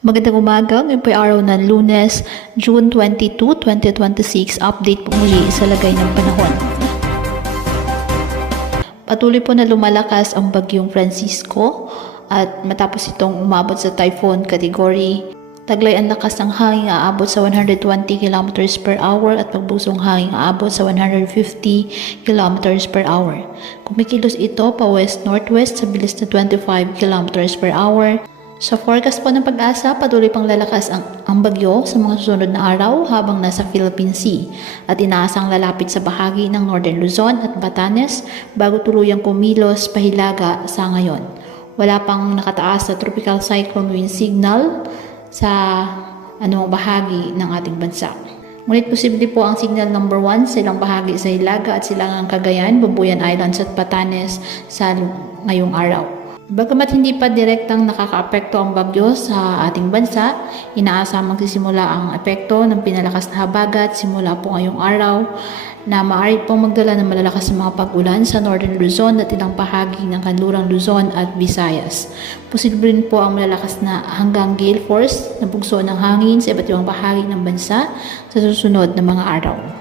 Magandang umaga, ngayon po ay araw ng Lunes, June 22, 2026. Update po muli sa lagay ng panahon. Patuloy po na lumalakas ang bagyong Francisco at matapos itong umabot sa typhoon category, taglay ang lakas ng hangin aabot sa 120 km per hour at pagbusong hangin aabot sa 150 km per hour. Kumikilos ito pa west-northwest sa bilis na 25 km per hour. Sa forecast po ng Pag-asa, patuloy pang lalakas ang bagyo sa mga susunod na araw habang nasa Philippine Sea at inaasang lalapit sa bahagi ng Northern Luzon at Batanes bago tuluyang kumilos pahilaga sa ngayon. Wala pang nakataas na tropical cyclone wind signal sa anumang bahagi ng ating bansa. Ngunit posible po ang signal number 1 sa ilang bahagi sa Hilaga at Silangang Cagayan, Babuyan Islands at Batanes sa ngayong araw. Bagamat hindi pa direktang nakakaapekto ang bagyo sa ating bansa, inaasang magsisimula ang epekto ng pinalakas na habagat simula po ngayong araw na maaari pong magdala ng malalakas na mga pag-ulan sa Northern Luzon at ilang bahagi ng kanlurang Luzon at Visayas. Posible rin po ang malalakas na hanggang gale force na bugso ng hangin sa iba't ibang bahagi ng bansa sa susunod na mga araw.